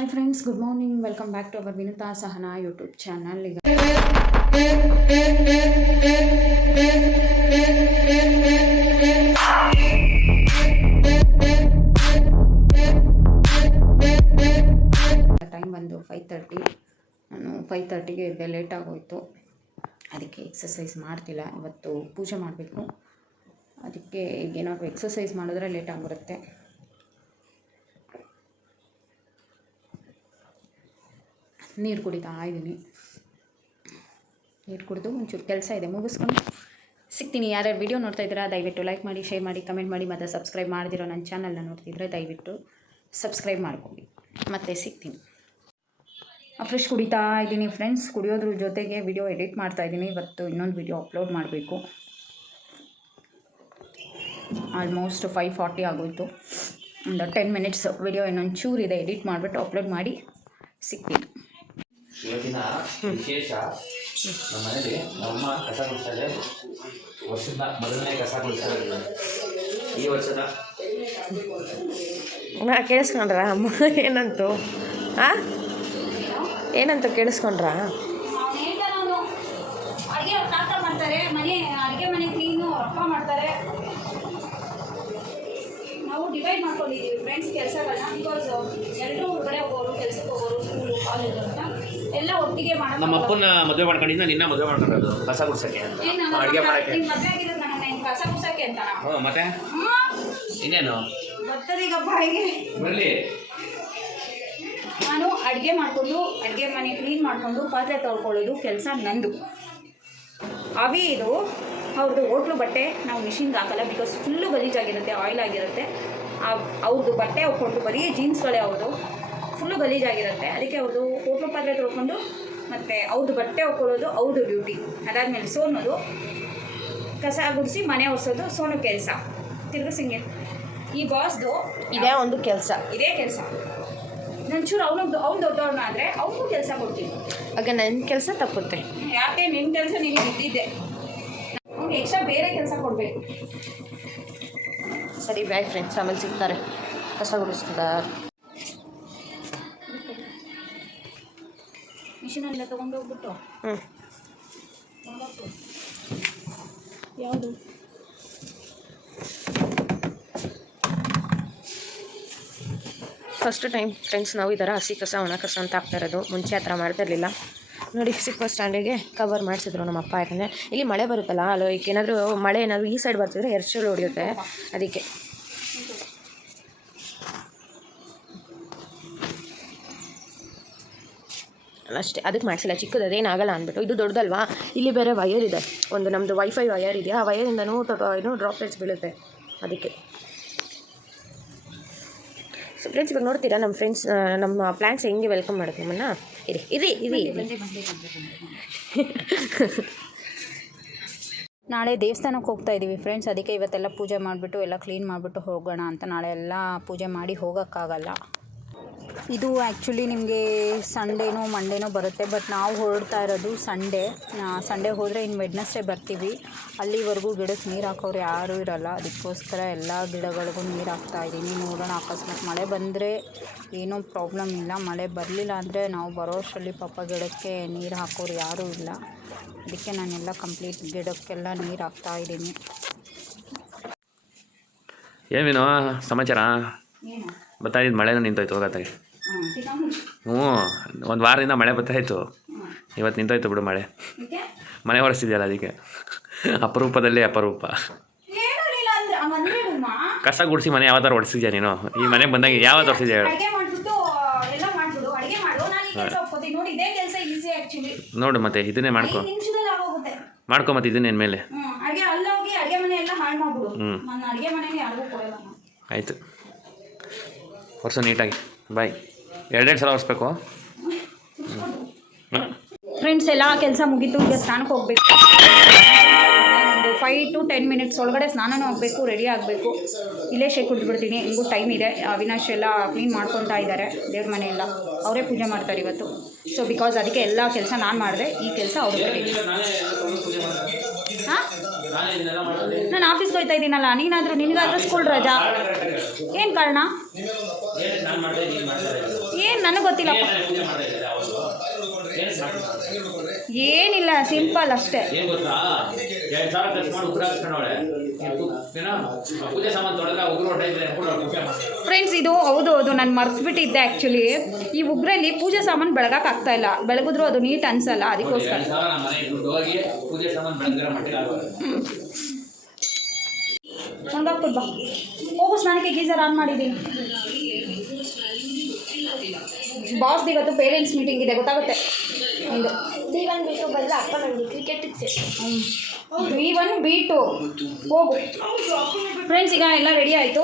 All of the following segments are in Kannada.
Hi friends, good morning. Welcome back to our Vinutha Sahana YouTube channel. ಈಗ ಟೈಮ್ ಬಂದು 5:30. ನಾನು 5:30ಗೆ ಇದ್ದೆ, ಲೇಟ್ ಆಗೋಯಿತು. ಅದಕ್ಕೆ ಎಕ್ಸಸೈಸ್ ಮಾಡ್ತಿಲ್ಲ. ಇವತ್ತು ಪೂಜೆ ಮಾಡಬೇಕು, ಅದಕ್ಕೆ ಏನಾದರೂ ಎಕ್ಸಸೈಸ್ ಮಾಡಿದ್ರೆ ಲೇಟ್ ಆಗಿಬಿಡುತ್ತೆ. ನೀರು ಕುಡಿತಾ ಇದ್ದೀನಿ. ನೀರು ಕುಡಿದು ಒಂಚೂರು ಕೆಲಸ ಇದೆ, ಮುಗಿಸ್ಕೊಂಡು ಸಿಗ್ತೀನಿ. ಯಾರ್ಯಾರು ವಿಡಿಯೋ ನೋಡ್ತಾ ಇದ್ದೀರಾ ದಯವಿಟ್ಟು ಲೈಕ್ ಮಾಡಿ, ಶೇರ್ ಮಾಡಿ, ಕಮೆಂಟ್ ಮಾಡಿ. ಮತ್ತು ಸಬ್ಸ್ಕ್ರೈಬ್ ಮಾಡ್ದಿರೋ ನನ್ನ ಚಾನಲ್ನ ನೋಡ್ತಿದ್ರೆ ದಯವಿಟ್ಟು ಸಬ್ಸ್ಕ್ರೈಬ್ ಮಾಡ್ಕೊಳ್ಳಿ. ಮತ್ತೆ ಸಿಗ್ತೀನಿ. ಫ್ರೆಶ್ ಕುಡಿತಾ ಇದ್ದೀನಿ ಫ್ರೆಂಡ್ಸ್. ಕುಡಿಯೋದ್ರ ಜೊತೆಗೆ ವಿಡಿಯೋ ಎಡಿಟ್ ಮಾಡ್ತಾ ಇದ್ದೀನಿ. ಇವತ್ತು ಇನ್ನೊಂದು ವಿಡಿಯೋ ಅಪ್ಲೋಡ್ ಮಾಡಬೇಕು. ಆಲ್ಮೋಸ್ಟ್ 5:40 ಆಗೋಯಿತು. ಒಂದು 10 ಮಿನಿಟ್ಸ್ ವಿಡಿಯೋ ಇನ್ನೊಂದು ಚೂರಿದೆ, ಎಡಿಟ್ ಮಾಡಿಬಿಟ್ಟು ಅಪ್ಲೋಡ್ ಮಾಡಿ ಸಿಗ್ತೀನಿ. ಇವತ್ತಿನ ವಿಶೇಷ, ನಮ್ಮ ಮನೇಲಿ ನಮ್ಮಮ್ಮ ಕಸ ಗುಡಿಸ್ತಾರೆ. ವರ್ಷದ ಮೊದಲನೇ ಕಸ ಗುಡಿಸ್ತಾರೆ ಈ ವರ್ಷದ. ಕೇಳಿಸ್ಕೊಂಡ್ರ ಅಮ್ಮ ಏನಂತು? ಏನಂತ ಕೇಳಿಸ್ಕೊಂಡ್ರ? ನಾವು ಡಿವೈಡ್ ಮಾಡ್ಕೊಂಡಿದ್ದೀವಿ ಫ್ರೆಂಡ್ಸ್ ಕೆಲಸಗಳನ್ನ. ಬಿಕಾಸ್ ಎಲ್ಲರೂ ಹೊರಗಡೆ ಹೋಗೋರು, ಕೆಲಸಕ್ಕೆ ಹೋಗೋರು, ಸ್ಕೂಲು, ಕಾಲೇಜು ಅಂತ ಎಲ್ಲ ಒಟ್ಟಿಗೆ ಮಾಡೋದು. ನಮ್ಮ ಅಪ್ಪನ ಮದುವೆ ಮಾಡ್ಕೊಂಡಿದ್ದ, ನಿನ್ನ ಮದುವೆ ಮಾಡ್ಕೊಂಡದ್ದು ಕಸ ಗುಡ್ಸಕ್ಕೆ, ಅಡುಗೆ ಮಾಡಕ್ಕೆ. ಮದುವೆ ಆಗಿರೋದು ನನ್ನ ಕಸ ಗುಡ್ಸಕ್ಕೆ ಅಂತ. ಮತ್ತೆ ಇನ್ನೇನು ಬರ್ತದೀಗ ಬಾಯಿಗೆ ಬರಲಿ. ನಾನು ಅಡುಗೆ ಮಾಡಿಕೊಂಡು, ಅಡುಗೆ ಮನೆ ಕ್ಲೀನ್ ಮಾಡಿಕೊಂಡು, ಪಾತ್ರೆ ತೊಳ್ಕೊಳ್ಳೋದು ಕೆಲಸ ನಂದು. ಅವಿ ಇದು ಅವ್ರದ್ದು ಹೋಟ್ಲು ಬಟ್ಟೆ ನಾವು ಮಿಷಿನ್ಗೆ ಹಾಕಲ್ಲ, ಬಿಕಾಸ್ ಫುಲ್ಲು ಗಲೀಜಾಗಿರುತ್ತೆ, ಆಯಿಲ್ ಆಗಿರುತ್ತೆ. ಅವ್ರದ್ದು ಬಟ್ಟೆ ಹಾಕ್ಕೊಂಡು, ಬರೀ ಜೀನ್ಸ್ಗಳೇ ಅವ್ರದ್ದು, ಫುಲ್ಲು ಗಲೀಜಾಗಿರುತ್ತೆ. ಅದಕ್ಕೆ ಅವ್ರದ್ದು ಹೋಟ್ಲು ಪಾತ್ರೆ ತೊಳ್ಕೊಂಡು ಮತ್ತು ಅವ್ರದ್ದು ಬಟ್ಟೆ ಹಾಕ್ಕೊಳ್ಳೋದು ಅವ್ರದ್ದು ಡ್ಯೂಟಿ. ಅದಾದಮೇಲೆ ಸೋನೋದು, ಕಸ ಗುಡಿಸಿ ಮನೆ ಒರೆಸೋದು ಸೋನು ಕೆಲಸ. ತಿರ್ಗಿಸಿಂಗೆ ಈ ಬಾಸ್ದು ಇದೇ ಒಂದು ಕೆಲಸ, ಇದೇ ಕೆಲಸ. ನಂಚೂರು ಅವ್ನು ದೊಡ್ಡವ್ರನ್ನ ಆದರೆ ಅವ್ರಿಗೂ ಕೆಲಸ ಕೊಡ್ತೀನಿ. ಆಗ ನನ್ನ ಕೆಲಸ ತಪ್ಪುತ್ತೆ. ಯಾಕೆ ನಿನ್ನ ಕೆಲಸ ನಿನಗೆ ಇದ್ದಿದ್ದೆ, ಅವ್ನು ಎಕ್ಸ್ಟ್ರಾ ಬೇರೆ ಕೆಲಸ ಕೊಡಬೇಕು. ಸರಿ ಬಾಯ್ ಫ್ರೆಂಡ್ಸ್, ಆಮೇಲೆ ಸಿಗ್ತಾರೆ. ಕಸ ಗುಡಿಸ್ತಾರ ಮಿಷಿನೆಲ್ಲ ತೊಗೊಂಡೋಗ್ಬಿಟ್ಟು. ಯಾವುದು ಫಸ್ಟ್ ಟೈಮ್ ಫ್ರೆಂಡ್ಸ್ ನಾವು ಈ ಥರ ಹಸಿ ಕಸ ಒಣ ಕಸ ಅಂತ ಹಾಕ್ತಾ ಇರೋದು. ಮುಂಚೆ ಆ ಥರ ಮಾಡ್ತಿರ್ಲಿಲ್ಲ ನೋಡಿ. ಸಿಕ್ಕ ಸ್ಟ್ಯಾಂಡಿಗೆ ಕವರ್ ಮಾಡಿಸಿದ್ರು ನಮ್ಮ ಅಪ್ಪ. ಯಾಕಂದರೆ ಇಲ್ಲಿ ಮಳೆ ಬರುತ್ತಲ್ಲ, ಅಲ್ಲಿ ಏನಾದರೂ ಮಳೆ ಏನಾದರೂ ಈ ಸೈಡ್ ಬರ್ತಿದ್ರೆ ಎರಚಲು ಹೊಡೆಯುತ್ತೆ, ಅದಕ್ಕೆ. ಅಷ್ಟೇ, ಅದಕ್ಕೆ ಮಾಡಿಸಿಲ್ಲ. ಚಿಕ್ಕದು ಅದೇನಾಗಲ್ಲ ಅಂದ್ಬಿಟ್ಟು. ಇದು ದೊಡ್ಡದಲ್ವಾ, ಇಲ್ಲಿ ಬೇರೆ ವಯರ್ ಇದೆ, ಒಂದು ನಮ್ಮದು ವೈಫೈ ವಯರ್ ಇದೆಯಾ, ಆ ವಯರಿಂದನೂ ಡ್ರಾಪ್ಲೆಟ್ಸ್ ಬೀಳುತ್ತೆ, ಅದಕ್ಕೆ. ಸೊ ಫ್ರೆಂಡ್ಸ್, ಇವಾಗ ನೋಡ್ತೀರಾ ನಮ್ಮ ಫ್ರೆಂಡ್ಸ್, ನಮ್ಮ ಪ್ಲ್ಯಾನ್ಸ್ ಹೆಂಗೆ ವೆಲ್ಕಮ್ ಮಾಡೋದು ನಮ್ಮನ್ನು. ಇರಿ ನಾಳೆ ದೇವಸ್ಥಾನಕ್ಕೆ ಹೋಗ್ತಾ ಇದ್ದೀವಿ ಫ್ರೆಂಡ್ಸ್. ಅದಕ್ಕೆ ಇವತ್ತೆಲ್ಲ ಪೂಜೆ ಮಾಡಿಬಿಟ್ಟು ಎಲ್ಲ ಕ್ಲೀನ್ ಮಾಡಿಬಿಟ್ಟು ಹೋಗೋಣ ಅಂತ. ನಾಳೆ ಎಲ್ಲ ಪೂಜೆ ಮಾಡಿ ಹೋಗೋಕ್ಕಾಗಲ್ಲ. ಇದು ಆ್ಯಕ್ಚುಲಿ ನಿಮಗೆ ಸಂಡೇನೋ ಮಂಡೇನೋ ಬರುತ್ತೆ, ಬಟ್ ನಾವು ಹೊರಡ್ತಾ ಇರೋದು ಸಂಡೇ ಹೋದರೆ ಇನ್ನು ವೆಡ್ನೆಸ್ಡೇ ಬರ್ತೀವಿ. ಅಲ್ಲಿವರೆಗೂ ಗಿಡಕ್ಕೆ ನೀರು ಹಾಕೋರು ಯಾರೂ ಇರೋಲ್ಲ. ಅದಕ್ಕೋಸ್ಕರ ಎಲ್ಲ ಗಿಡಗಳಿಗೂ ನೀರು ಹಾಕ್ತಾಯಿದ್ದೀನಿ. ನೋಡೋಣ, ಅಕಸ್ಮಾತ್ ಮಳೆ ಬಂದರೆ ಏನೂ ಪ್ರಾಬ್ಲಮ್ ಇಲ್ಲ. ಮಳೆ ಬರಲಿಲ್ಲ ಅಂದರೆ ನಾವು ಬರೋ ಅಷ್ಟರಲ್ಲಿ ಪಾಪ ಗಿಡಕ್ಕೆ ನೀರು ಹಾಕೋರು ಯಾರೂ ಇಲ್ಲ. ಅದಕ್ಕೆ ನಾನೆಲ್ಲ ಕಂಪ್ಲೀಟ್ ಗಿಡಕ್ಕೆಲ್ಲ ನೀರು ಹಾಕ್ತಾಯಿದ್ದೀನಿ. ಏನೇನೋ ಸಮಾಚಾರ ಬರ್ತಾಯಿದ್ದು? ಮಳೆನೂ ನಿಂತೋಯ್ತು ಹೋಗತ್ತಾಗೆ. ಒಂದು ವಾರದಿಂದ ಮಳೆ ಬರ್ತಾಯಿತ್ತು, ಇವತ್ತು ನಿಂತೋಯ್ತು ಬಿಡು ಮಳೆ. ಮನೆ ಒರೆಸ್ತಿದ್ಯಲ್ಲ ಅದಕ್ಕೆ. ಅಪರೂಪದಲ್ಲಿ ಅಪರೂಪ. ಕಸ ಗುಡಿಸಿ ಮನೆ ಯಾವತ್ತಾರು ಒರೆಸಿದ್ಯಾ ನೀನು? ಈ ಮನೆಗೆ ಬಂದಾಗ ಯಾವತ್ತು ಒರೆಸಿದ್ಯಾ ಹೇಳು? ನೋಡು, ಮತ್ತೆ ಇದನ್ನೇ ಮಾಡ್ಕೊ ಮತ್ತೆ ಇದನ್ನೇನು ಮೇಲೆ. ಆಯಿತು, ಒರೆಸು ನೀಟಾಗಿ. ಬಾಯ್. 2 ಸಲ ಒರೆಸ್ಬೇಕು ಫ್ರೆಂಡ್ಸ್. ಎಲ್ಲ ಕೆಲಸ ಮುಗೀತು. ಈಗ ಸ್ನಾನಕ್ಕೆ ಹೋಗಬೇಕು. ಒಂದು 5 to 10 ಮಿನಿಟ್ಸ್ ಒಳಗಡೆ ಸ್ನಾನನೂ ಆಗಬೇಕು, ರೆಡಿ ಆಗಬೇಕು. ಇಲ್ಲೇ ಶೇಕ್ ಕುಡಿದ್ಬಿಡ್ತೀನಿ, ಹೆಂಗೂ ಟೈಮ್ ಇದೆ. ಅವಿನಾಶ್ ಎಲ್ಲ ಕ್ಲೀನ್ ಮಾಡ್ಕೊತಾ ಇದ್ದಾರೆ, ದೇವ್ರ ಮನೆಯೆಲ್ಲ ಅವರೇ ಪೂಜೆ ಮಾಡ್ತಾರೆ ಇವತ್ತು. ಸೊ ಬಿಕಾಸ್ ಅದಕ್ಕೆ ಎಲ್ಲ ಕೆಲಸ ನಾನು ಮಾಡಿದೆ, ಈ ಕೆಲಸ ಅವ್ರಿಗೆ ಕೊಟ್ಟಿದ್ದೀನಿ. ನಾನು ಆಫೀಸ್ಗೆ ಹೋಗ್ತಾ ಇದ್ದೀನಲ್ಲ, ನಿನಗಾದ್ರೂ ಸ್ಕೂಲ್ ರಜಾ. ಏನು ಕಾರಣ? ಏನು ನನಗೆ ಗೊತ್ತಿಲ್ಲ. ಏನಿಲ್ಲ, ಸಿಂಪಲ್ ಅಷ್ಟೇ. ಫ್ರೆಂಡ್ಸ್, ಇದು ಹೌದು ನಾನು ಮರ್ತ್ಬಿಟ್ಟಿದ್ದೆ ಆ್ಯಕ್ಚುಲಿ. ಈ ಉಗ್ರಲ್ಲಿ ಪೂಜೆ ಸಾಮಾನು ಬೆಳಗಕ್ಕೆ ಆಗ್ತಾ ಇಲ್ಲ, ಬೆಳಗಿದ್ರು ಅದು ನೀಟ್ ಅನ್ಸಲ್ಲ, ಅದಕ್ಕೋಸ್ಕರ. ಬಾ ಹೋಗು ಸ್ನಾನಕ್ಕೆ, ಗೀಸರ್ ಆನ್ ಮಾಡಿದ್ದೀನಿ. ಬಾಸ್ ಇವತ್ತು ಪೇರೆಂಟ್ಸ್ ಮೀಟಿಂಗ್ ಇದೆ, ಗೊತ್ತಾಗುತ್ತೆ ಒಂದು. B1 B2 ಬದಲು ಅಪ್ಪ ನನಗೆ ಕ್ರಿಕೆಟಿಗೆ ಸೇರಿಸಿ. B1 B2 ಹೋಗು. ಫ್ರೆಂಡ್ಸ್, ಈಗ ಎಲ್ಲ ರೆಡಿ ಆಯಿತು.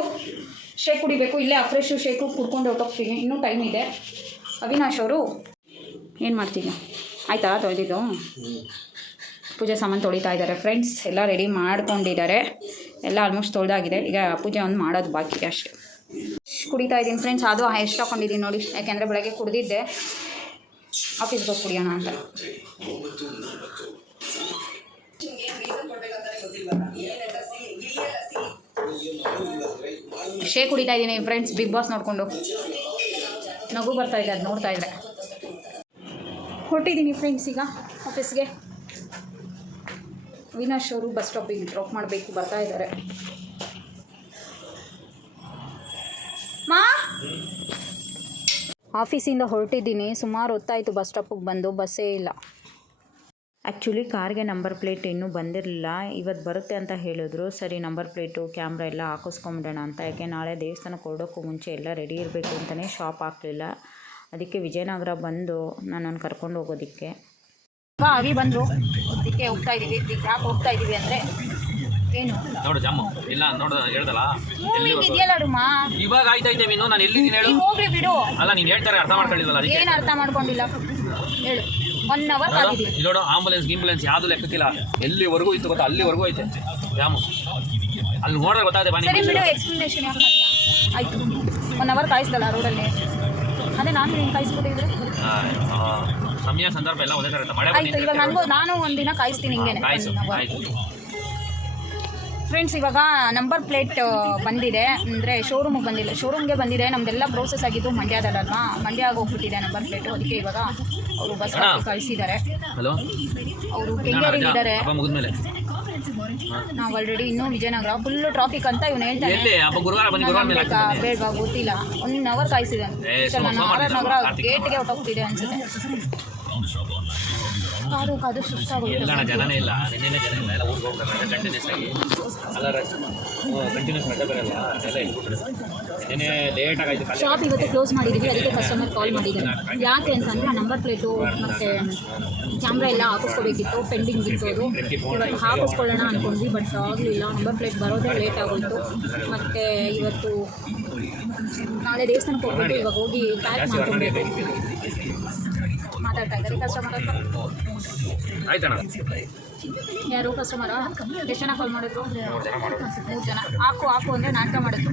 ಶೇಕ್ ಕುಡಿಬೇಕು, ಇಲ್ಲೇ ಫ್ರೆಶ್ ಶೇಕು ಕುಡ್ಕೊಂಡು ಹೊರಟೋಗ್ತೀನಿ, ಇನ್ನೂ ಟೈಮ್ ಇದೆ. ಅವಿನಾಶ್ ಅವರು ಏನು ಮಾಡ್ತೀನಿ? ಆಯಿತಾ ತೊಳೆದಿದ್ದು? ಪೂಜೆ ಸಾಮಾನು ತೊಳಿತಾ ಇದ್ದಾರೆ ಫ್ರೆಂಡ್ಸ್. ಎಲ್ಲ ರೆಡಿ ಮಾಡ್ಕೊಂಡಿದ್ದಾರೆ, ಎಲ್ಲ ಆಲ್ಮೋಸ್ಟ್ ತೊಳೆದಾಗಿದೆ. ಈಗ ಪೂಜೆ ಒಂದು ಮಾಡೋದು ಬಾಕಿ ಇದೆ ಅಷ್ಟೇ. ಕುಡಿತಾ ಇದ್ದೀನಿ ಫ್ರೆಂಡ್ಸ್. ಅದು ಎಷ್ಟು ಹಾಕೊಂಡಿದ್ದೀನಿ ನೋಡಿ, ಯಾಕೆಂದರೆ ಬೆಳಗ್ಗೆ ಕುಡಿದಿದ್ದೆ, ಆಫೀಸ್ಗೆ ಹೋಗಿ ಕುಡಿಯೋಣ ಅಂತ. ಶೇಕ್ ಕುಡಿತಾ ಇದ್ದೀನಿ ಫ್ರೆಂಡ್ಸ್, ಬಿಗ್ ಬಾಸ್ ನೋಡಿಕೊಂಡು. ನಗು ಬರ್ತಾ ಇದೆ ಅದು ನೋಡ್ತಾ ಇದ್ದರೆ. ಹೊರಟಿದ್ದೀನಿ ಫ್ರೆಂಡ್ಸ್ ಈಗ ಆಫೀಸ್ಗೆ. ಅವಿನಾಶ್ ಅವರು ಬಸ್ ಸ್ಟಾಪಿಗೆ ಡ್ರಾಪ್ ಮಾಡಬೇಕು, ಬರ್ತಾ ಇದ್ದಾರೆ. ಮಾ, ಆಫೀಸಿಂದ ಹೊರಟಿದ್ದೀನಿ, ಸುಮಾರು ಹೊತ್ತಾಯಿತು ಬಸ್ ಸ್ಟಾಪಿಗೆ ಬಂದು, ಬಸ್ಸೇ ಇಲ್ಲ. ಆ್ಯಕ್ಚುಲಿ ಕಾರ್ಗೆ ನಂಬರ್ ಪ್ಲೇಟ್ ಇನ್ನೂ ಬಂದಿರಲಿಲ್ಲ, ಇವತ್ತು ಬರುತ್ತೆ ಅಂತ ಹೇಳಿದ್ರು. ಸರಿ ನಂಬರ್ ಪ್ಲೇಟು ಕ್ಯಾಮ್ರಾ ಎಲ್ಲ ಹಾಕಿಸ್ಕೊಂಬಿಡೋಣ ಅಂತ. ಯಾಕೆ ನಾಳೆ ದೇವಸ್ಥಾನಕ್ಕೆ ಹೊರಡೋಕ್ಕೂ ಮುಂಚೆ ಎಲ್ಲ ರೆಡಿ ಇರಬೇಕು ಅಂತಲೇ ಶಾಪ್ ಹಾಕಲಿಲ್ಲ. ಅದಕ್ಕೆ ವಿಜಯನಗರ ಬಂದು ನನ್ನನ್ನು ಕರ್ಕೊಂಡು ಹೋಗೋದಕ್ಕೆ ಅವಿ ಬಂದರು. ಅದಕ್ಕೆ ಹೋಗ್ತಾ ಇದ್ದೀವಿ. ಯಾಕೆ ಹೋಗ್ತಾ ಇದ್ದೀವಿ ಅಂದರೆ ಏನು ನೋಡು ಜಾಮು ಇಲ್ಲ ನೋಡು ಹೇಳ್ದಲ್ಲ ಇದೆಯಲ್ಲ ಡುಮ್ಮ, ಇವಾಗ ಆಯ್ತಾಯ್ತೇವೆ ಇನ್ನು ನಾನು ಎಲ್ಲಿದ್ದೀನಿ ಹೇಳು. ಹೋಗ್ಲಿ ಬಿಡು. ಅಲ್ಲ ನೀನು ಹೇಳ್ತಾರೆ ಅರ್ಥ ಮಾಡ್ಕೊಳ್ಳಿಲ್ವಲ್ಲ, ಅದಕ್ಕೆ ಏನು ಅರ್ಥ ಮಾಡ್ಕೊಂಡಿಲ್ಲ ಹೇಳು. 1 hour ಕಾದಿದ್ದೀವಿ. ನೋಡು ಆಂಬುಲೆನ್ಸ್ ಯಾವುದು ಲೆಕ್ಕಕ್ಕಿಲ್ಲ, ಎಲ್ಲಿವರೆಗೂ ಇತ್ತು ಗೊತ್ತಾ, ಅಲ್ಲಿವರೆಗೂ ಐತೆ ಜಾಮು. ಅಲ್ಲಿ ನೋಡಿದ್ರೆ ಗೊತ್ತಾಗುತ್ತೆ ಬನ್ನಿ. ಸರಿ ಬಿಡು, ಎಕ್ಸ್ಪ್ಲನೇಷನ್ ಯಾಕೆ ಆಯಿತು. 1 hour ಕಾಯಿಸ್ದಲ್ಲ ರೋಡಲ್ಲಿ, ಅದೇ ನಾನು ನೀನು ಕಾಯಿಸ್ಬಿಟ್ಟಿದ್ರೆ ಸಮಯ ಸಂದರ್ಭ ಎಲ್ಲ ಒಂದೇ ಥರ ಇರುತ್ತೆ. ಮಳೆ ಆಯಿತು. ಇವಾಗ ನಾನು ಒಂದಿನ ಕಾಯಿಸ್ತೀನಿ ಹಿಂಗೇನೆ. ಆಯಿತು ಫ್ರೆಂಡ್ಸ್, ಇವಾಗ ನಂಬರ್ ಪ್ಲೇಟ್ ಬಂದಿದೆ, ಅಂದರೆ ಶೋರೂಮಿಗೆ ಬಂದಿಲ್ಲ, ಶೋರೂಮ್ಗೆ ಬಂದಿದೆ. ನಮ್ಮದೆಲ್ಲ ಪ್ರೋಸೆಸ್ ಆಗಿದ್ದು ಮಂಡ್ಯದಲ್ಲಲ್ವಾ, ಮಂಡ್ಯ ಹೋಗ್ಬಿಟ್ಟಿದೆ ನಂಬರ್ ಪ್ಲೇಟು. ಅದಕ್ಕೆ ಇವಾಗ ಅವರು ಬಸ್ ಕಳಿಸಿದ್ದಾರೆ. ಹಲೋ, ಅವರು ಕೆಂಗೇರಿಲಿದ್ದಾರೆ. ಮುಗಿದ್ಮೇಲೆ ನಾವು ಆಲ್ರೆಡಿ ಇನ್ನೂ ವಿಜಯನಗರ ಫುಲ್ ಟ್ರಾಫಿಕ್ ಅಂತ ಇವನು ಹೇಳ್ತಾನೆ. ಬೇಡವಾ ಗೊತ್ತಿಲ್ಲ, 1 hour ಕಾಯಿಸಿದ್ದಾನೆ. ನಾನು ನಗರ ಗೇಟ್ಗೆ ಹೊಟ್ಟೋಗ್ತಿದೆ ಅನ್ಸುತ್ತೆ. ಕಾದು ಸುಸ್ತಾಗುತ್ತೆ. ಜನನೇ ಇಲ್ಲ, ನಿನ್ನೆ ಜನ ಇಲ್ಲ, ಎಲ್ಲ ಊರಿಗೆ ಹೋಗ್ತಾರೆ ಕಂಟಿನ್ಯೂಸ್ ಆಗಿ. ಅಲ್ಲ ಕಂಟಿನ್ಯೂಸ್ ರಜೆ ಬರಲ್ಲ, ಎಲ್ಲ ಇಟ್ಬಿಟ್ರೆ ನಿನ್ನೆ ಲೇಟ್ ಆಗಾಯ್ತು. ಶಾಪ್ ಇವತ್ತು ಕ್ಲೋಸ್ ಮಾಡಿದ್ದೀವಿ, ಅದಕ್ಕೆ ಕಸ್ಟಮರ್ ಕಾಲ್ ಮಾಡಿದ್ದಾರೆ. ಯಾಕೆ ಅಂತಂದರೆ ನಂಬರ್ ಪ್ಲೇಟು ಮತ್ತು ಕ್ಯಾಮ್ರಾ ಎಲ್ಲ ಹಾಕಿಸ್ಕೋಬೇಕಿತ್ತು, ಪೆಂಡಿಂಗ್ ಇತ್ತು. ಅದು ಇವತ್ತು ಹಾಕಿಸ್ಕೊಳ್ಳೋಣ ಅಂದ್ಕೊಂಡ್ವಿ, ಬಟ್ ಆಗಲಿಲ್ಲ. ನಂಬರ್ ಪ್ಲೇಟ್ ಬರೋದೇ ಲೇಟ್ ಆಗೋಯಿತು. ಮತ್ತು ಇವತ್ತು ನಾಳೆ ದೇವಸ್ಥಾನಕ್ಕೆ ಹೋಗ್ಬಿಟ್ಟು ಇವಾಗ ಹೋಗಿ ಪ್ಯಾಕ್ ಮಾಡ್ಕೊಬೇಕು. ಮಾತಾಡ್ತಾ ಇದ್ದಾರೆ ಕಸ್ಟಮರ್ ಹತ್ರ. ಆಯ್ತಣ್ಣ, ಯಾರು ಕಸ್ಟಮರ? ಎಷ್ಟು ಜನ ಕಾಲ್ ಮಾಡಿದ್ರು? 3 ಜನ. ಹಾಕು ಅಂದರೆ ನಾಟಕ ಮಾಡಿದ್ರು.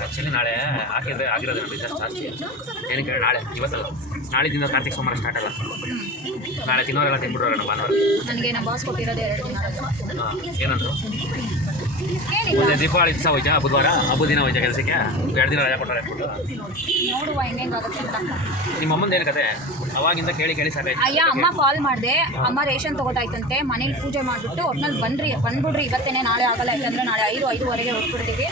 ಆ್ಯಕ್ಚುಲಿ ನಾಳೆ ಆಗಿರೋದು ಬಿಸ್ನೆಸ್ ಜಾಸ್ತಿ. ಏನಕ್ಕೆ ಹೇಳಿ, ಇವತ್ತಲ್ಲ ನಾಳೆದಿಂದ ಕಾರ್ತಿಕ್ ಸೋಮವಾರ ಸ್ಟಾರ್ಟ್ ಆಗಲ್ಲ. ನಾಳೆ ತಿನ್ನೋರೆಲ್ಲ ತಿನ್ಬಿಡೋಣ ಭಾನುವಾರ. ನನಗೆ ನಮ್ಮ ಬಾಸ್ ಕೊಟ್ಟಿರೋದೇ 2 ದಿನ ರಜೆ. ಏನಂದ್ರು? ಮುಂದೆ ದೀಪಾವಳಿ ದಿವಸ ಹೋಯ್ತಾ, ಬುಧವಾರ ಹಬ್ಬದ ದಿನ ಹೋಯ್ತಾ ಕೆಲಸಕ್ಕೆ, 2 ದಿನ ರಜೆ ಕೊಟ್ಟಾರೆ ಅಂದ್ಬಿಟ್ಟು. ನೋಡುವ ಹೆಂಗಾಗುತ್ತೆ ಅಂತ. ನಿಮ್ಮ ಅಮ್ಮಂದು ಏನು ಕತೆ? ಅವಾಗಿಂದ ಕೇಳಿ ಸಾಕಾಯ್ತು. ಅಯ್ಯ, ಅಮ್ಮ ಕಾಲ್ ಮಾಡಿದೆ, ಅಮ್ಮ ರೇಷನ್ ತೊಗೋತಾಯ್ತಂತೆ, ಮನೇಲಿ ಪೂಜೆ ಮಾಡಿಬಿಟ್ಟು ಒಟ್ನಲ್ಲಿ ಬಂದ್ಬಿಡ್ರಿ ಇವತ್ತೇನೆ, ನಾಳೆ ಆಗಲ್ಲ, ಯಾಕಂದರೆ ನಾಳೆ 5:05 ಹೊರಟ್ಬಿಡ್ತೀವಿ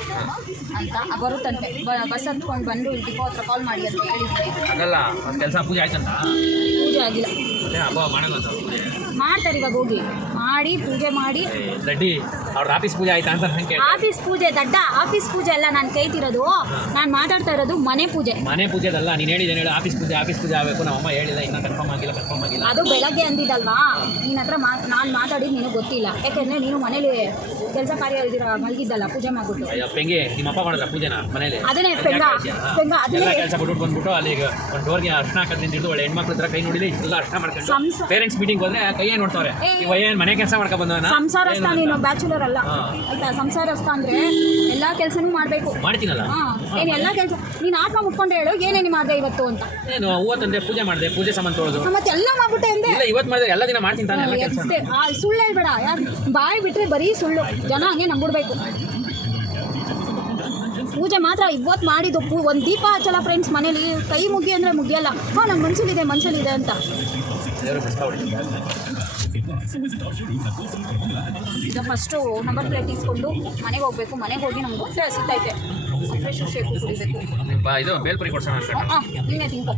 ಅಂತ. ಬರುತ್ತಂತೆ, ಬಸ್ ಹತ್ಕೊಂಡು ಬಂದು ಇಲ್ಲಿ ಡಿಪೋ ಹತ್ರ ಕಾಲ್ ಮಾಡಿ ಅಂತ ಹೇಳಿದ್ವಿ. ಆಗಲ್ಲ, ಕೆಲಸ ಪೂಜೆ ಆಯ್ತಂತ. ಪೂಜೆ ಆಗಿಲ್ಲ, ಹಬ್ಬ ಮಾಡಲ್ಲ ಅಂತ ಮಾಡ್ತಾರೆ. ಇವಾಗ ಹೋಗಿ ಮಾಡಿ ಪೂಜೆ ಮಾಡಿ ದಡ್ಡಿ ಅವ್ರ ಆಫೀಸ್ ಪೂಜೆ ಆಯ್ತಾ ಅಂತ ನಂಗೆ. ಆಫೀಸ್ ಪೂಜೆ ದಡ್ಡ, ಆಫೀಸ್ ಪೂಜೆ ಅಲ್ಲ ನಾನು ಕೇಳ್ತಿರೋದು. ನಾನು ಮಾತಾಡ್ತಾ ಇರೋದು ಮನೆ ಪೂಜೆ. ಮನೆ ಪೂಜೆದಲ್ಲ, ನೀನು ಹೇಳಿದ್ದೇನೆ ಹೇಳು. ಆಫೀಸ್ ಪೂಜೆ ಆಗಬೇಕು. ನಮ್ಮ ಅಮ್ಮ ಹೇಳಿಲ್ಲ, ಇನ್ನೂ ಕನ್ಫರ್ಮ್ ಆಗಿಲ್ಲ. ಅದು ಬೆಳಗ್ಗೆ ಅಂದಿದ್ದಲ್ವಾ, ನಿನ್ನ ಹತ್ರ ನಾನು ಮಾತಾಡಿದ್ದು ನಿನಗೆ ಗೊತ್ತಿಲ್ಲ. ಯಾಕೆಂದರೆ ನೀನು ಮನೇಲಿ ಕೆಲಸ ಕಾರ್ಯ ಮಲಗಿದ್ದಲ್ಲ, ಪೂಜೆ ಮಾಡ್ಬಿಟ್ಟು. ಅಯ್ಯೋ ಪೆಂಗಿ, ನಿಮ್ಮ ಅಪ್ಪ ಮಾಡಿದ್ರ ಪೂಜೆನ ಮನೇಲಿ? ಅದನ್ನೇ ಪೆಂಗ ಎಲ್ಲ ಕೆಲಸ ಬಿಟ್ಬಿಟ್ಟು ಬಂದ್ಬಿಟ್ಟು ಅಲ್ಲಿಗೆ ಒಂದು ಡೋರ್ಗೆ ಅರ್ಶನ ಹಾಕೋದ್ರಿಂದ ಹಿಡಿದು ಒಳ್ಳೆ ಹೆಣ್ಮಕ್ಳ ಹತ್ರ ಕೈ ನೋಡಿಲ್ಲ, ಎಲ್ಲ ಅರ್ಶನ ಮಾಡ್ಕೊಂಡು ಪೇರೆಂಟ್ಸ್ ಮೀಟಿಂಗ್ ಹೋದ್ರೆ ಕೈಯೇ ನೋಡ್ತಾರೆ. ಇವ ಏನು ಮನೆ ಕೆಲಸ ಮಾಡ್ಕೊಂಡು ಬಂದವನ? ಸಂಸಾರಸ್ಥ ನೀನು, ಬ್ಯಾಚುಲರ್ ಅಲ್ಲ ಆಯ್ತಾ? ಸಂಸಾರಸ್ಥ ಅಂದರೆ ಎಲ್ಲ ಕೆಲಸನೂ ಮಾಡಬೇಕು. ಮಾಡ್ತೀನಲ್ಲ. ಏನು ಎಲ್ಲ ಕೆಲಸ ನೀನು ಆತ್ಮ ಮುಟ್ಕೊಂಡು ಹೇಳು, ಏನೇನು ಮಾಡಿದೆ ಇವತ್ತು ಅಂತ. ಏನು ಹೂವತ್ತಂದೆ ಪೂಜೆ ಮಾಡಿದೆ, ಪೂಜೆ ಸಾಮಾನು ತೊಳೆದು ಮತ್ತೆ ಎಲ್ಲ ಮಾಡ್ಬಿಟ್ಟೆ ಅಂದೆ. ಇಲ್ಲ, ಇವತ್ತು ಮಾಡಿದ್ರೆ ಎಲ್ಲ ದಿನ ಮಾಡ್ತೀನಿ ತಾನೆ ಎಲ್ಲ ಕೆಲಸ. ಸುಳ್ಳು ಹೇಳ್ಬೇಡ, ಯಾರು ಬಾಯಿ ಬಿಟ್ಟರೆ ಬರೀ ಸುಳ್ಳು. ಜನ ಹಂಗೆ ನಂಬಿಡ್ಬೇಕು. ಪೂಜೆ ಮಾತ್ರ ಇವತ್ತು ಮಾಡಿದ್ದು ಒಂದು ದೀಪ ಹಚ್ಚಲ್ಲ ಫ್ರೆಂಡ್ಸ್ ಮನೇಲಿ. ಕೈ ಮುಗಿ ಅಂದರೆ ಮುಗಿಯಲ್ಲ. ಹಾಂ ನಂಗೆ ಮನ್ಸಲ್ಲಿದೆ ಅಂತ. ಈಗ ಫಸ್ಟು ನಂಬರ್ ಪ್ಲೇಟ್ ಇಸ್ಕೊಂಡು ಮನೆಗೆ ಹೋಗಬೇಕು. ಮನೆಗೆ ಹೋಗಿ ನಮ್ಗೆ ಹೊಟ್ಟೆ ಹಸಿತೈತೆ. ಫ್ರೆಶ್ ಶೇಕು ಕುಡಿಬೇಕು. ಇದು ಬೇಲ್ಪುರಿ ಕೊಡ್ಸೋಣ ಅಷ್ಟೇ. ನೀನೇ ತಿನ್ಕೊ.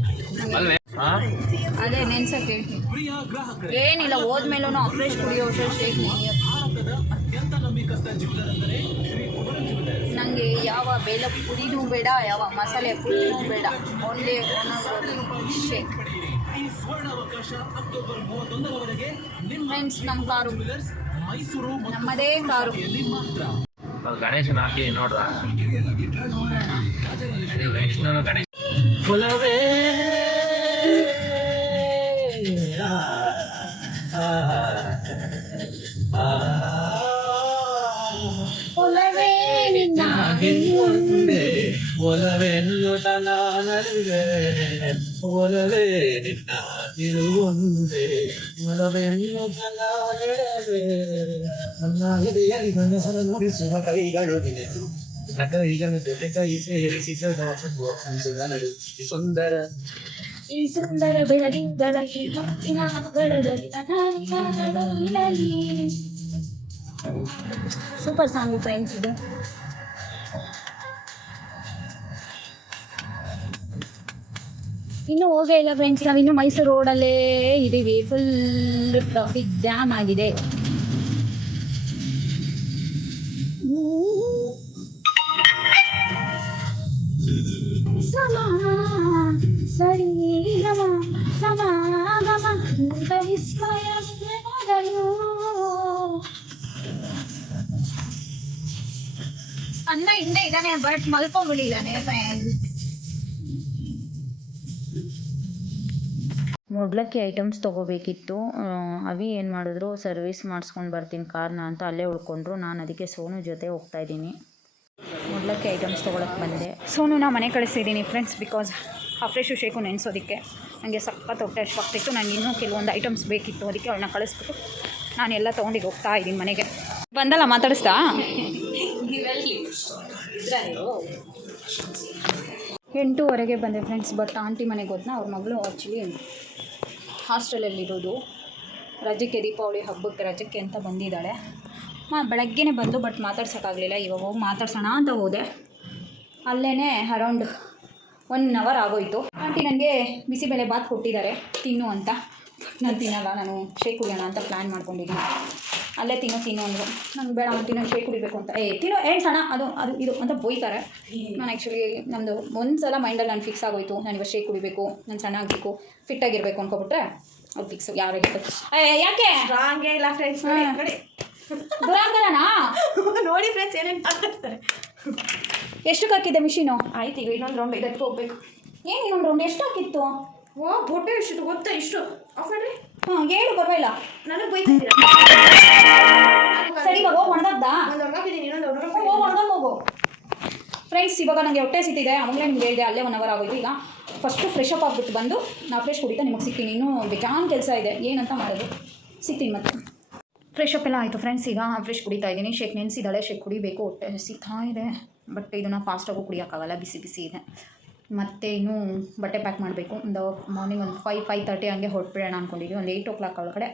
ಅಲ್ವೇ? ಅದೇ ನೆನ್ಸಕ್ಕೆ ಹೇಳ್ತೀನಿ. ಏನಿಲ್ಲ, ಹೋದ್ಮೇಲೂ ಫ್ರೆಶ್ ಕುಡಿಯೋ ಶೇಕ್ ನನಗೆ ಯಾವ ಬೇಳೆ ಪುರಿನೂ ಬೇಡ, ಯಾವ ಮಸಾಲೆ ಪುರಿನೂ ಬೇಡ. Only shake. ಫ್ರೆಂಡ್ಸ್, ನಮ್ಮ ಕಾರು ನಮ್ಮದೇ ಕಾರು. ಗಣೇಶನ ಹಾಕಿ ನೋಡ್ರ ಗಣೇಶ ಈ ಸುಂದರ ಬೆಳದಿಂಗಳ ಸೂಪರ್ ಸಾಂಗ್ ಫ್ರೆಂಡ್ಸ್ ಇದು. ಇನ್ನೂ ಹೋಗೇ ಇಲ್ಲ ಫ್ರೆಂಡ್ಸ್. ನಾವಿನ್ನೂ ಮೈಸೂರು ರೋಡಲ್ಲೇ ಇದ್ದೀವಿ. ಫುಲ್ ಟ್ರಾಫಿಕ್ ಜಾಮ್ ಆಗಿದೆ. ಸರಿ ಅನ್ನ ಹಿಂದೆ ಇದ್ದಾನೆ, ಬಟ್ ಮಲ್ಕೊಂಡ್ಬಿಟ್ಟಿದ್ದಾನೆ. ಮೊಡ್ಲಕ್ಕಿ ಐಟಮ್ಸ್ ತೊಗೋಬೇಕಿತ್ತು. ಅವಿ ಏನು ಮಾಡಿದ್ರು, ಸರ್ವಿಸ್ ಮಾಡಿಸ್ಕೊಂಡು ಬರ್ತೀನಿ ಕಾರ್ನ ಅಂತ ಅಲ್ಲೇ ಉಳ್ಕೊಂಡ್ರು. ನಾನು ಅದಕ್ಕೆ ಸೋನು ಜೊತೆ ಹೋಗ್ತಾಯಿದ್ದೀನಿ. ಮೊಡ್ಲಕ್ಕಿ ಐಟಮ್ಸ್ ತೊಗೊಳಕ್ಕೆ ಬಂದೆ. ಸೋನುನ ಮನೆ ಕಳಿಸಿದ್ದೀನಿ ಫ್ರೆಂಡ್ಸ್, ಬಿಕಾಸ್ ಆ ಫ್ರೆಶು ಶೇಕು ನೆನೆಸೋದಕ್ಕೆ ನನಗೆ ಸಖತ್ ಹೊಟ್ಟೆ ಅಷ್ಟಾಗ್ತಿತ್ತು. ನನಗೆ ಇನ್ನೂ ಕೆಲವೊಂದು ಐಟಮ್ಸ್ ಬೇಕಿತ್ತು. ಅದಕ್ಕೆ ಅವಳನ್ನ ಕಳಿಸ್ಬಿಟ್ಟು ನಾನೆಲ್ಲ ತೊಗೊಂಡಿಗೆ ಹೋಗ್ತಾ ಇದ್ದೀನಿ ಮನೆಗೆ. ಬಂದಲ್ಲ ಮಾತಾಡಿಸ್ತಾ 8:15 ಬಂದೆ ಫ್ರೆಂಡ್ಸ್. ಬಟ್ ಆಂಟಿ ಮನೆಗೆ ಹೋದ್ನ. ಅವ್ರ ಮಗಳು ಆ್ಯಕ್ಚುಲಿ ಹಾಸ್ಟೆಲಲ್ಲಿರೋದು. ರಜಕ್ಕೆ, ದೀಪಾವಳಿ ಹಬ್ಬಕ್ಕೆ ರಜಕ್ಕೆ ಅಂತ ಬಂದಿದ್ದಾಳೆ. ಬೆಳಗ್ಗೆನೇ ಬಂದು, ಬಟ್ ಮಾತಾಡ್ಸೋಕ್ಕಾಗಲಿಲ್ಲ. ಇವಾಗ ಹೋಗಿ ಮಾತಾಡ್ಸೋಣ ಅಂತ ಹೋದೆ. ಅಲ್ಲೇ ಅರೌಂಡ್ 1 hour ಆಗೋಯಿತು. ಆಂಟಿ ನನಗೆ ಬಿಸಿಬೇಳೆ ಬಾತ್ ಕೊಟ್ಟಿದ್ದಾರೆ ತಿನ್ನು ಅಂತ. ನಾನು ತಿನ್ನಲ್ಲ, ನಾನು ಶೇಕ್ ಕುಡಿಯೋಣ ಅಂತ ಪ್ಲ್ಯಾನ್ ಮಾಡ್ಕೊಂಡಿದ್ದೀನಿ. ಅಲ್ಲೇ ತಿನ್ನು ಅಂದರು. ನಂಗೆ ಬೇಡ ಆಂಟಿ, ನಾನು ಶೇಕ್ ಕುಡಿಬೇಕು ಅಂತ. ತಿನ್ನು ಸಣ್ಣ ಅದು ಇದು ಅಂತ ಬೋಯ್ತಾರೆ. ನಾನು ಆ್ಯಕ್ಚುಲಿ ನಮ್ಮದು ಒಂದು ಸಲ ಮೈಂಡಲ್ಲಿ ನಾನು ಫಿಕ್ಸ್ ಆಗೋಯ್ತು. ನಾನು ಇವಾಗ ಶೇಕ್ ಕುಡಿಬೇಕು, ನಾನು ಸಣ್ಣ ಆಗಬೇಕು, ಫಿಟ್ಟಾಗಿರಬೇಕು ಅಂದ್ಕೊಬಿಟ್ರೆ ಅದು ಫಿಕ್ಸು. ಯಾರಿಗೆ ಯಾಕೆ ರಾಂಗೇ ಇಲ್ಲ ಫ್ರೆಂಡ್ಸ್. ದುರಾಂಕರನಾ ನೋಡಿ ಫ್ರೆಂಡ್ಸ್ ಏನೇನು ಮಾತಾಡ್ತಾರೆ. ಎಷ್ಟು ಹಾಕಿದ್ದೆ ಮಿಷಿನು? ಆಯ್ತು, ಈಗ ಇನ್ನೊಂದು ರೌಂಡ್ ಇದಕ್ಕೆ ಹೋಗ್ಬೇಕು. ಏನು ಇನ್ನೊಂದು ರೌಂಡ್ ಎಷ್ಟು ಹಾಕಿತ್ತು? ಬೊಟ್ಟೆ ಎಷ್ಟು ಗೊತ್ತಾ? ಇಷ್ಟು ಆಫ್ ಮಾಡ್ರಿ. ಹೇಳು ಪರವಾಗಿಲ್ಲ. ನನಗೆ ಬೈತಿದ್ದೀರಾ? ಸರಿ, ಇವಾಗ ಹೋಗಿ ಒಣಗದ್ದ? ಒಣಗಾಕಿದ್ದೀನಿ, ಇನ್ನೊಂದು ಹೋಗಿ ಒಣಗಕ್ಕೆ ಹೋಗು. ಫ್ರೆಂಡ್ಸ್, ಇವಾಗ ನನಗೆ ಹೊಟ್ಟೆ ಸಿಗ್ತಿದೆ. ಆವಾಗಲೇ ನಿಮ್ಗೆ ಹೇಳಿದೆ, ಅಲ್ಲೇ 1 hour ಆಗೋಯ್ತು. ಈಗ ಫಸ್ಟು ಫ್ರೆಶ್ ಅಪ್ ಆಗಿಬಿಟ್ಟು ಬಂದು ನಾವು ಫ್ರೆಶ್ ಕುಡಿತಾ ನಿಮಗೆ ಸಿಗ್ತೀನಿ. ಇನ್ನೂ ಬೇಜಾನ್ ಕೆಲಸ ಇದೆ, ಏನಂತ ಮಾಡೋದು. ಸಿಗ್ತೀನಿ ಮತ್ತೆ. ಫ್ರೆಶ್ ಅಪ್ ಎಲ್ಲ ಆಯಿತು ಫ್ರೆಂಡ್ಸ್. ಈಗ ಫ್ರೆಶ್ ಕುಡಿತಾ ಇದ್ದೀನಿ. ಶೇಕ್ ನೆನೆಸಿದ್ದಾಳೆ, ಶೇಕ್ ಕುಡಿಬೇಕು. ಹೊಟ್ಟೆ ಸಿಗ್ತಾ ಇದೆ. ಬಟ್ ಇದನ್ನು ಫಾಸ್ಟಾಗೂ ಕುಡಿಯೋಕ್ಕಾಗಲ್ಲ, ಬಿಸಿ ಬಿಸಿ ಇದೆ. ಮತ್ತು ಇನ್ನೂ ಬಟ್ಟೆ ಪ್ಯಾಕ್ ಮಾಡಬೇಕು. ಒಂದು ಮಾರ್ನಿಂಗ್ ಒಂದು 5:30 ಹಂಗೆ ಹೊರಟ್ಬಿಡೋಣ ಅಂದ್ಕೊಂಡಿದ್ವಿ. ಒಂದು 8 o'clock ಒಳಗಡೆ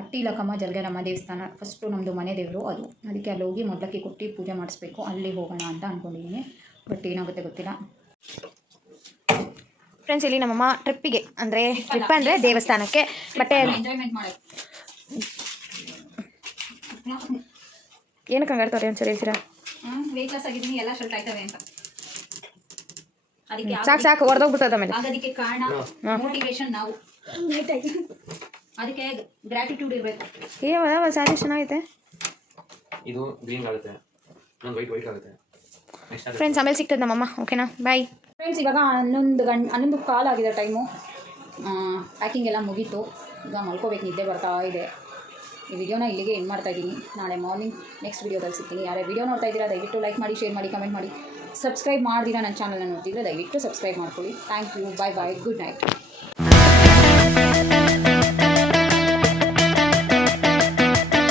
ಅಟ್ಟಿಲಕಮ್ಮ ಜಲಗೇರಮ್ಮ ದೇವಸ್ಥಾನ, ಫಸ್ಟು ನಮ್ಮದು ಮನೆ ದೇವರು ಅದು. ಅದಕ್ಕೆ ಅಲ್ಲಿ ಹೋಗಿ ಮೊದಲಕ್ಕಿ ಕೊಟ್ಟು ಪೂಜೆ ಮಾಡಿಸ್ಬೇಕು. ಅಲ್ಲಿ ಹೋಗೋಣ ಅಂತ ಅಂದ್ಕೊಂಡಿದ್ದೀನಿ. ಬಟ್ ಏನಾಗುತ್ತೆ ಗೊತ್ತಿಲ್ಲ. ಫ್ರೆಂಡ್ಸ್, ಇಲ್ಲಿ ನಮ್ಮಮ್ಮ ಟ್ರಿಪ್ಪಿಗೆ ಅಂದರೆ ದೇವಸ್ಥಾನಕ್ಕೆ ಬಟ್ಟೆ ಎಂಜಾಯ್ಮೆಂಟ್ ಮಾಡೋದು. ಏನಕ್ಕೆ ಹಂಗಾರೆ ತೋರಿ ಒಂದ್ಸರಿ ಹೇಳ್ತೀರಾ? ವೆಯ್ಟ್ ಲಾಸ್ ಆಗಿದ್ದೀನಿ, ಎಲ್ಲ ಶರ್ಟ್ ಆಯ್ತವೆ ಅಂತ. ಅದಕ್ಕೆ ಸಾಕು ಹೊರದೋಗ್ಬಿಟ್ಟದ ಆಮೇಲೆ. ಆಗೋದಕ್ಕೆ ಕಾರಣ ಮೋಟಿವೇಶನ್ ನಾವು. ಅದಕ್ಕೆ ಗ್ರ್ಯಾಟಿಟ್ಯೂಡ್ ಇರಬೇಕು. ಸ್ಯಾರಿ ಚೆನ್ನಾಗೈತೆ. ಇದು ಗ್ರೀನ್ ಆಗುತ್ತೆ, ಒಂದು ವೈಟ್ ಆಗುತ್ತೆ. ಫ್ರೆಂಡ್ಸ್, ಆಮೇಲೆ ಸಿಗ್ತದೆ ನಮ್ಮಮ್ಮ. ಓಕೆನಾ, ಬಾಯ್ ಫ್ರೆಂಡ್ಸ್. ಇವಾಗ 11:15 ಆಗಿದೆ ಟೈಮು. ಪ್ಯಾಕಿಂಗ್ ಎಲ್ಲ ಮುಗೀತು. ಈಗ ಮಲ್ಕೋಬೇಕು, ನಿದ್ದೆ ಬರ್ತಾ ಇದೆ. ಈ ವಿಡಿಯೋನ ಇಲ್ಲಿಗೆ ಎಂಡ್ ಮಾಡ್ತಾಯಿದ್ದೀನಿ. ನಾಳೆ ಮಾರ್ನಿಂಗ್ ನೆಕ್ಸ್ಟ್ ವಿಡಿಯೋದಲ್ಲಿ ಸಿಗ್ತೀನಿ. ಯಾರೇ ವಿಡಿಯೋ ನೋಡ್ತಾ ಇದ್ದೀರಾ ದಯವಿಟ್ಟು ಲೈಕ್ ಮಾಡಿ, ಶೇರ್ ಮಾಡಿ, ಕಮೆಂಟ್ ಮಾಡಿ. ಸಬ್ಸ್ಕ್ರೈಬ್ ಮಾಡ್ದಿರಾ ನನ್ನ ಚಾನಲ್ನ ನೋಡ್ತಿದ್ರೆ ದಯವಿಟ್ಟು ಸಬ್ಸ್ಕ್ರೈಬ್ ಮಾಡ್ಕೊಳ್ಳಿ. Thank you. Bye bye. Good night.